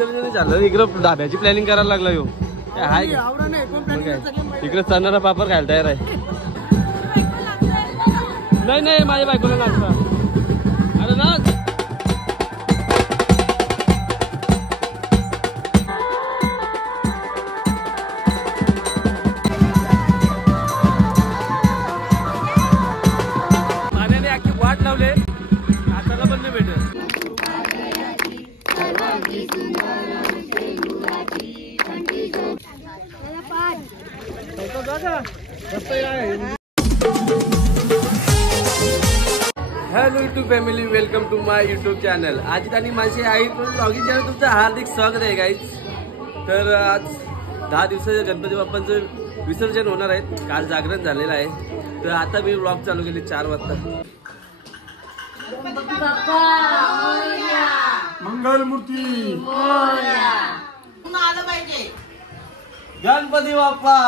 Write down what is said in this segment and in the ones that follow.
विसर्जन झालं इकडं धाब्याची प्लॅनिंग करायला लागला यो हाय इकडे चणारा पापड खायला तयार आहे. नाही नाही माझ्या बायकोला नाचता अरे नाच. पाण्याने आखी वाट लावले नाचायला पण नाही भेटत. Hello YouTube family, welcome to my YouTube channel. आज आणि माझे आई ब्लॉगिंग चॅनल तुमचं हार्दिक स्वागत आहे गाईज. तर आज 10 दिवसाच्या गणपती बाप्पांचं विसर्जन होणार आहे. काल जागरण झालेलं आहे. तर आता मी ब्लॉग चालू केली 4 वाजता. मंगलमूर्ती गणपती बाप्पा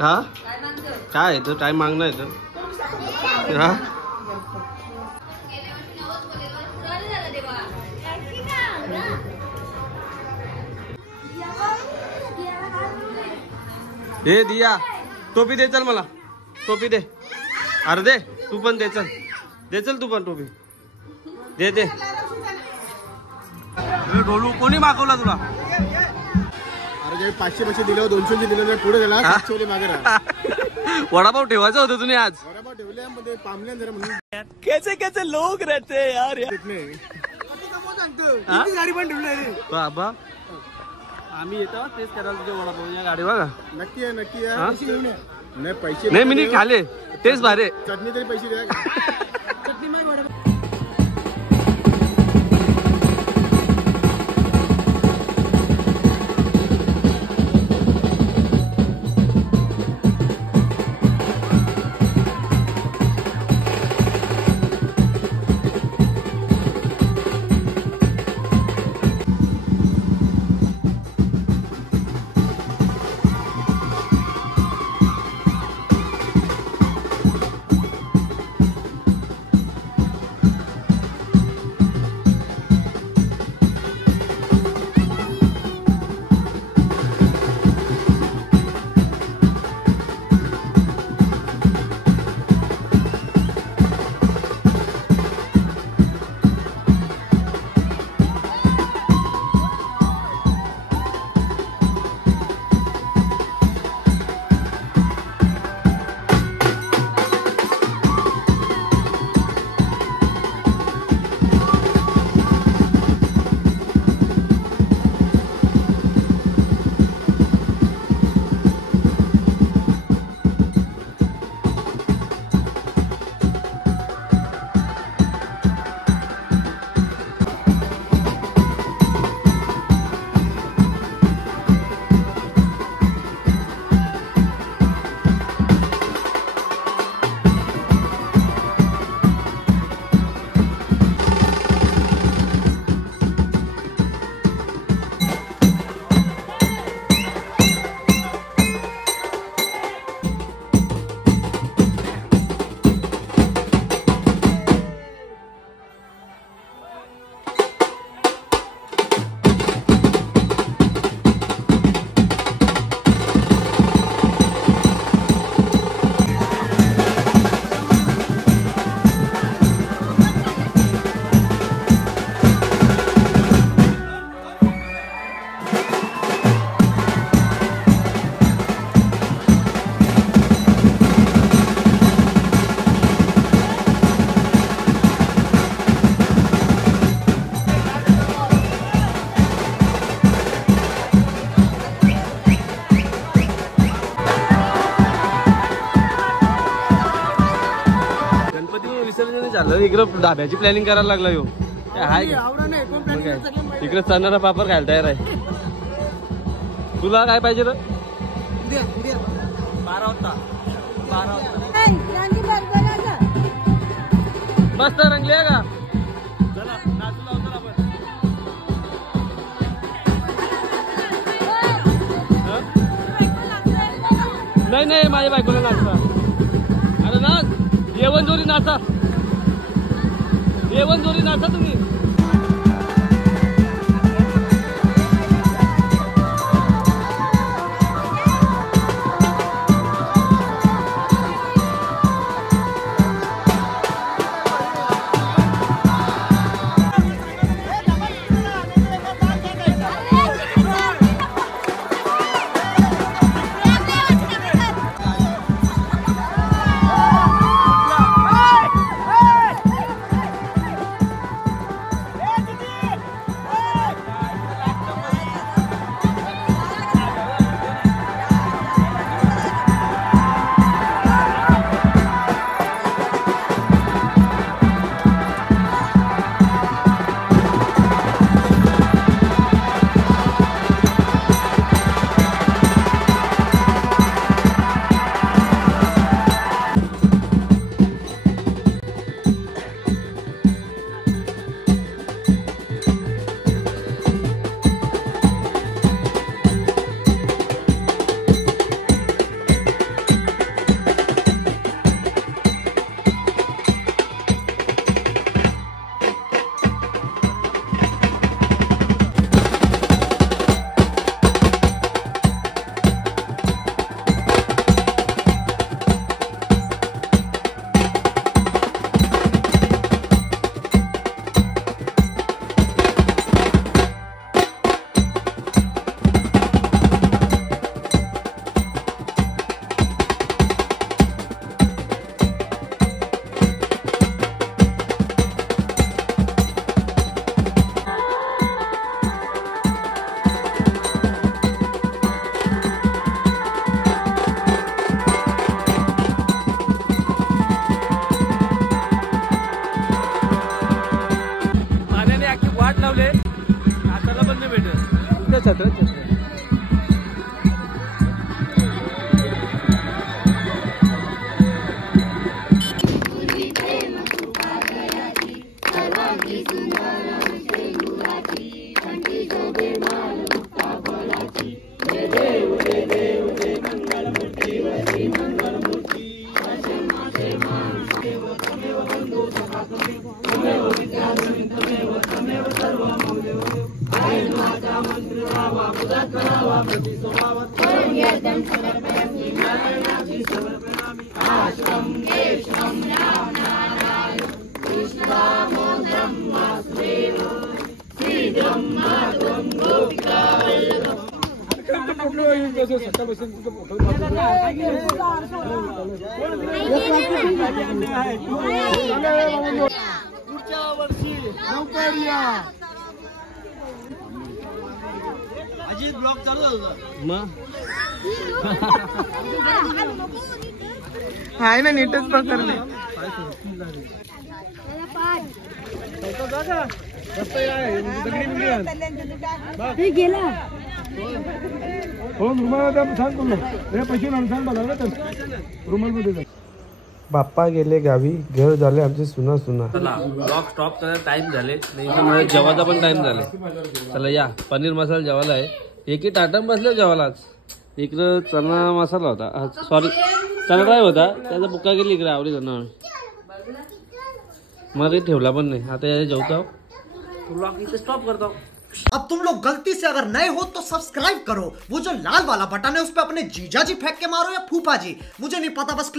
हा काय आहे तर टाइम मागणं आहे तर हा हे दिया टोपी दे चल मला टोपी दे अरे दे तू पण दे चल तू पण टोपी दे दे. ढोलू कोणी मागवला तुला? अरे 500 पैसे दिले 200 दिले पुढे गेला मागे वडापाव ठेवायचं होतं तुम्ही आज. वडापाव ठेवले पामले जरा म्हणून कैसे कैसे लोग रहते यार गाडी पण ठेवली बाबा. आम्ही येतो तेच करायला तुझ्या वडापाव या गाडी बघा. नक्की आहे नक्की आहे. नाही पैसे नाही मी खाले तेच भारे. चटणी तरी पैसे द्या. चटणी नाही वडापाव. झालं इकडं धाब्याची प्लॅनिंग करायला लागला यो हाय इकडे चणारा पापड खायला तयार आहे. तुला काय पाहिजे रे? 12 वाजता मस्त रंगली आहे का? चला नाचू लावतो आपण. नाही नाही माझ्या बायकोला नाचता अरे नाच येवन जोरी नाचा. जेवण जोरी नाचा तुम्ही. नाचायला पण नाही भेटत. पुढच्या वर्षी लवकर या. अजित ब्लॉग चालू झाला मग हाय ना नीटच प्रकार नाही. बाप्पा गेले गावी, घर झाले आमचे सुना सुना. चला ब्लॉग स्टॉप करायला टाइम झाले नाही तर मला जेवायचा पण टाइम झाले. चला या पनीर मसाला जेवायला आहे. एकी ताटम बसलं जेवायला. आज इकडं चना मसाला होता, सॉरी चना फ्राय होता, त्याचा बुक्का गेली इकडे आवडी धरणं मध्ये ठेवला पण नाही. आता या जेवतो ब्लॉग इथे स्टॉप करतो. अब तुम लोग गलती से अगर नए हो तो सब्सक्राइब करो, वो जो लाल वाला बटन है उस पर अपने जीजा जी फेंक के मारो या फूफा जी, मुझे नहीं पता, बस क्लिक